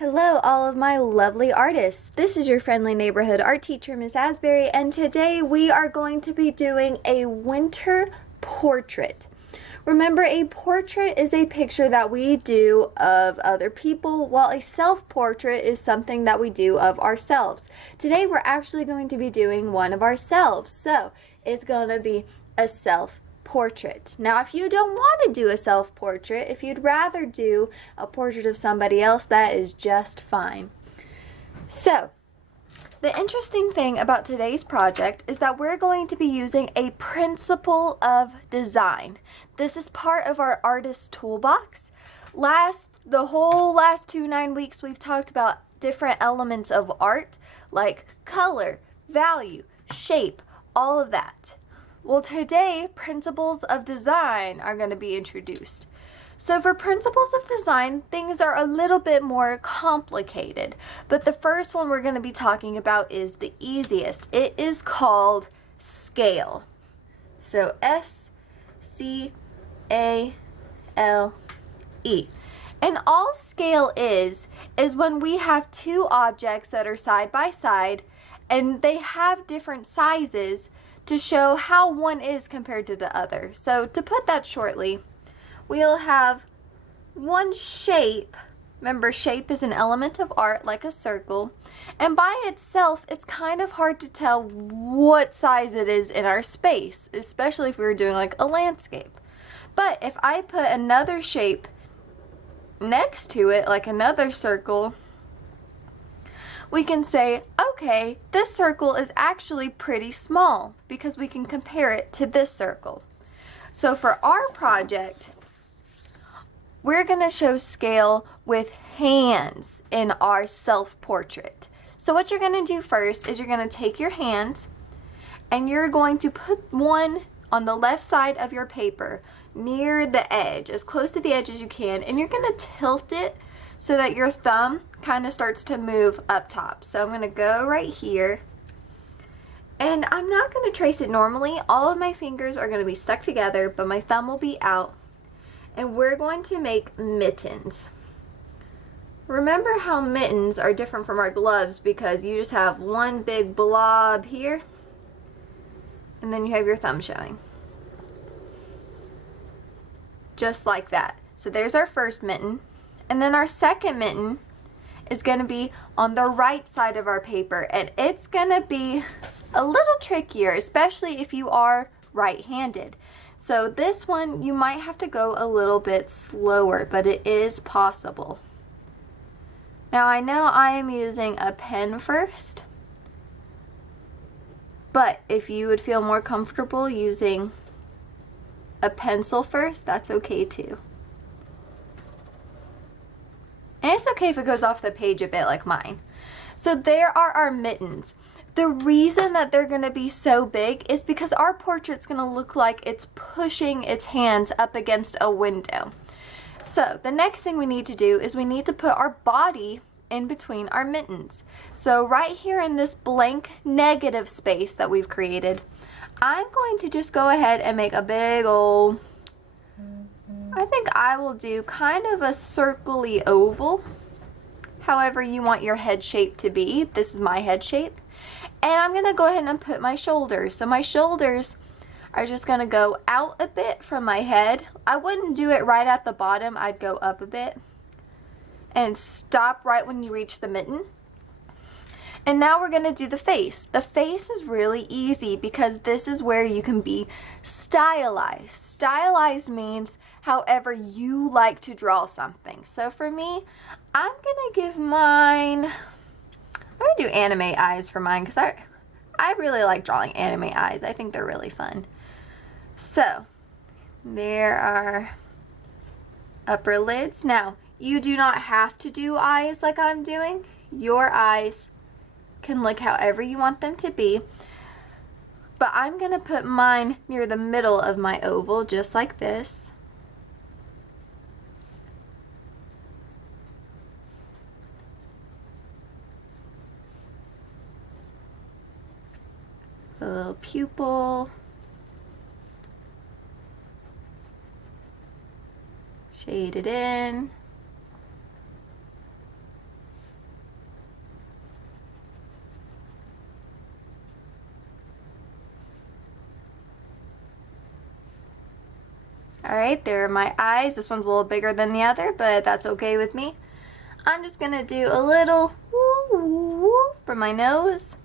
Hello, all of my lovely artists. This is your friendly neighborhood art teacher, Miss Asbury, and today we are going to be doing a winter portrait. Remember, a portrait is a picture that we do of other people, while a self-portrait is something that we do of ourselves. Today we're actually going to be doing one of ourselves, so it's going to be a self-portrait. Now, if you don't want to do a self-portrait, if you'd rather do a portrait of somebody else, that is just fine. So, the interesting thing about today's project is that we're going to be using a principle of design. This is part of our artist toolbox. The whole last 9 weeks, we've talked about different elements of art, like color, value, shape, all of that. Well, today, principles of design are going to be introduced. So for principles of design, things are a little bit more complicated. But the first one we're going to be talking about is the easiest. It is called scale. So S-C-A-L-E. And all scale is when we have two objects that are side by side and they have different sizes to show how one is compared to the other. So to put that shortly, we'll have one shape. Remember, shape is an element of art like a circle, and by itself it's kind of hard to tell what size it is in our space, especially if we were doing like a landscape. But if I put another shape next to it, like another circle, we can say, okay, this circle is actually pretty small because we can compare it to this circle. So for our project, we're going to show scale with hands in our self-portrait. So what you're going to do first is you're going to take your hands and you're going to put one on the left side of your paper near the edge, as close to the edge as you can, and you're going to tilt it so that your thumb kind of starts to move up top. So I'm going to go right here, and I'm not going to trace it normally. All of my fingers are going to be stuck together, but my thumb will be out, and we're going to make mittens. Remember how mittens are different from our gloves because you just have one big blob here, and then you have your thumb showing. Just like that. So there's our first mitten. And then our second mitten is going to be on the right side of our paper, and it's going to be a little trickier, especially if you are right-handed. So this one, you might have to go a little bit slower, but it is possible. Now I know I am using a pen first, but if you would feel more comfortable using a pencil first, that's okay too. And it's okay if it goes off the page a bit like mine. So there are our mittens. The reason that they're going to be so big is because our portrait's going to look like it's pushing its hands up against a window. So the next thing we need to do is we need to put our body in between our mittens. So right here in this blank negative space that we've created, I'm going to just go ahead and make a big old, I think I will do kind of a circle-y oval, however you want your head shape to be. This is my head shape. And I'm going to go ahead and put my shoulders. So my shoulders are just going to go out a bit from my head. I wouldn't do it right at the bottom. I'd go up a bit and stop right when you reach the mitten. And now we're going to do the face. The face is really easy because this is where you can be stylized. Stylized means however you like to draw something. So for me, I'm going to give mine, I'm going to do anime eyes for mine because I really like drawing anime eyes. I think they're really fun. So there are upper lids. Now, you do not have to do eyes like I'm doing. Your eyes can look however you want them to be, but I'm going to put mine near the middle of my oval just like this. A little pupil, shade it in. All right, there are my eyes. This one's a little bigger than the other, but that's okay with me. I'm just gonna do a little woo woo woo for my nose.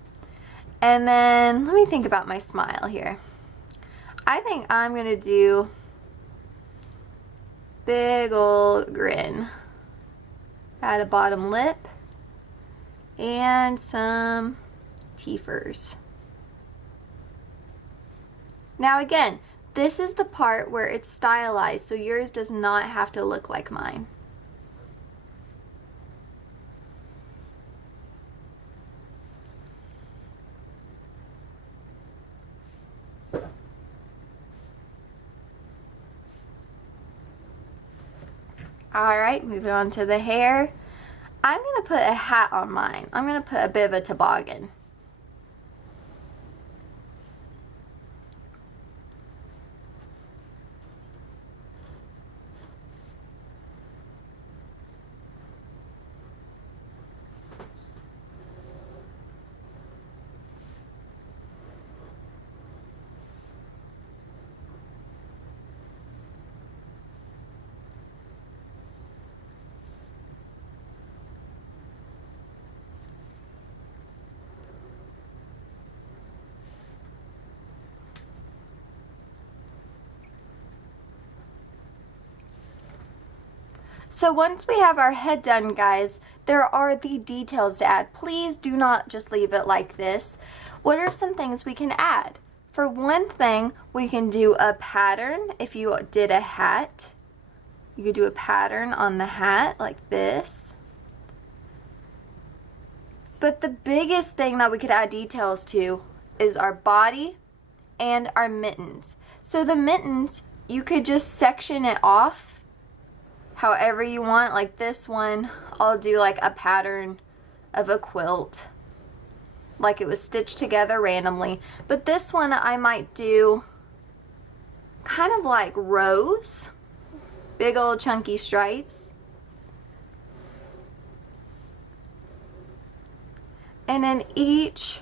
And then let me think about my smile here. I think I'm gonna do big old grin. Add a bottom lip and some teethers. Now again, this is the part where it's stylized, so yours does not have to look like mine. All right, moving on to the hair. I'm gonna put a hat on mine. I'm gonna put a bit of a toboggan. So once we have our head done, guys, there are the details to add. Please do not just leave it like this. What are some things we can add? For one thing, we can do a pattern. If you did a hat, you could do a pattern on the hat like this. But the biggest thing that we could add details to is our body and our mittens. So the mittens, you could just section it off however you want. Like this one, I'll do like a pattern of a quilt, like it was stitched together randomly. But this one I might do kind of like rows, big old chunky stripes. And in each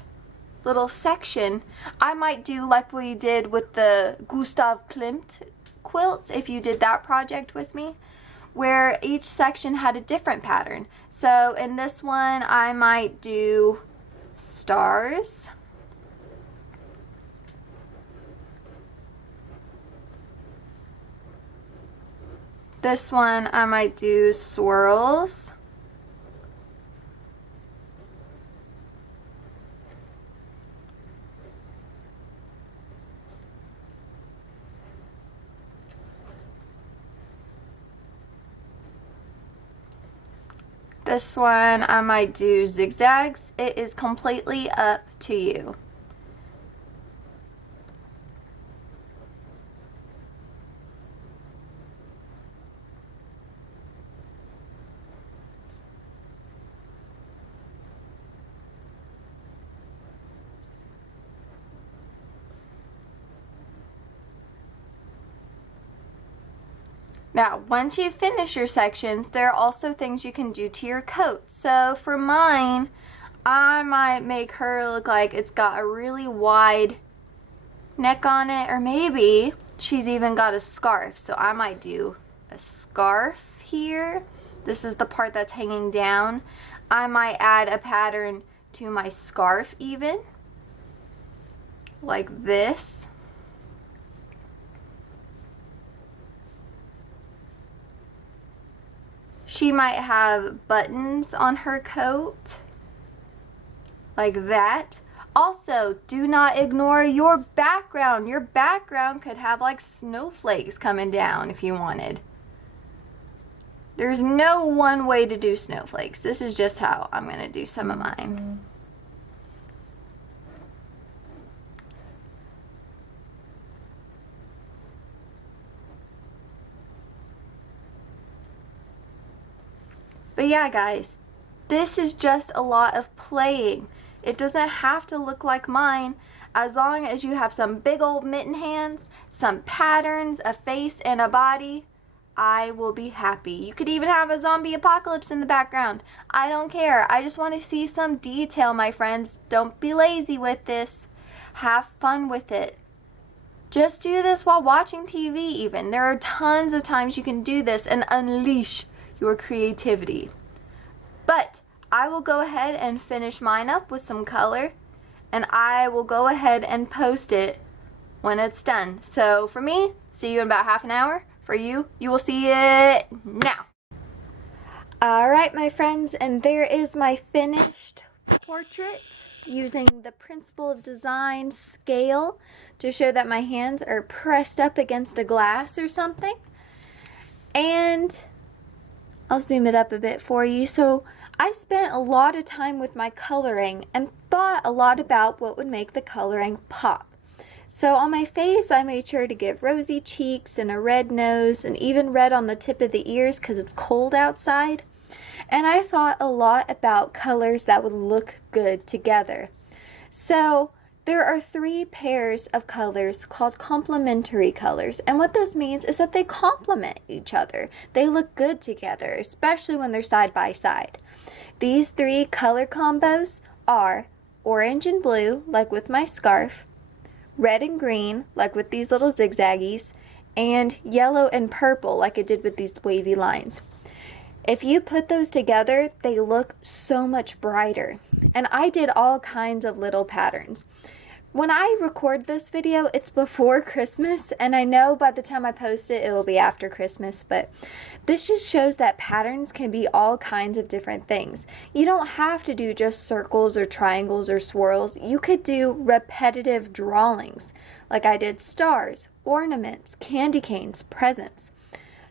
little section, I might do like we did with the Gustav Klimt quilts, if you did that project with me, where each section had a different pattern. So in this one, I might do stars. This one, I might do swirls. This one, I might do zigzags. It is completely up to you. Now, once you finish your sections, there are also things you can do to your coat. So for mine, I might make her look like it's got a really wide neck on it, or maybe she's even got a scarf. So I might do a scarf here. This is the part that's hanging down. I might add a pattern to my scarf even, like this. She might have buttons on her coat, like that. Also, do not ignore your background. Your background could have like snowflakes coming down if you wanted. There's no one way to do snowflakes. This is just how I'm gonna do some of mine. But yeah, guys, this is just a lot of playing. It doesn't have to look like mine. As long as you have some big old mitten hands, some patterns, a face, and a body, I will be happy. You could even have a zombie apocalypse in the background. I don't care. I just want to see some detail, my friends. Don't be lazy with this. Have fun with it. Just do this while watching TV even. There are tons of times you can do this and unleash your creativity. But I will go ahead and finish mine up with some color, and I will go ahead and post it when it's done. So for me, see you in about half an hour. For you, you will see it now. Alright, my friends, and there is my finished portrait using the principle of design scale to show that my hands are pressed up against a glass or something. And I'll zoom it up a bit for you. So I spent a lot of time with my coloring and thought a lot about what would make the coloring pop. So on my face, I made sure to give rosy cheeks and a red nose and even red on the tip of the ears because it's cold outside. And I thought a lot about colors that would look good together. So there are 3 pairs of colors called complementary colors. And what this means is that they complement each other. They look good together, especially when they're side by side. These 3 color combos are orange and blue, like with my scarf, red and green, like with these little zigzaggies, and yellow and purple, like it did with these wavy lines. If you put those together, they look so much brighter. And I did all kinds of little patterns. When I record this video, it's before Christmas, and I know by the time I post it, it'll be after Christmas, but this just shows that patterns can be all kinds of different things. You don't have to do just circles or triangles or swirls. You could do repetitive drawings, like I did stars, ornaments, candy canes, presents.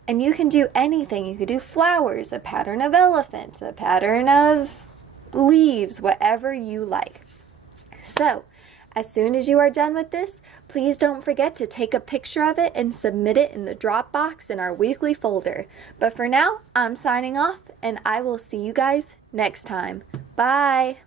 And you can do anything. You could do flowers, a pattern of elephants, a pattern of leaves, whatever you like. So, as soon as you are done with this, please don't forget to take a picture of it and submit it in the Dropbox in our weekly folder. But for now, I'm signing off, and I will see you guys next time. Bye!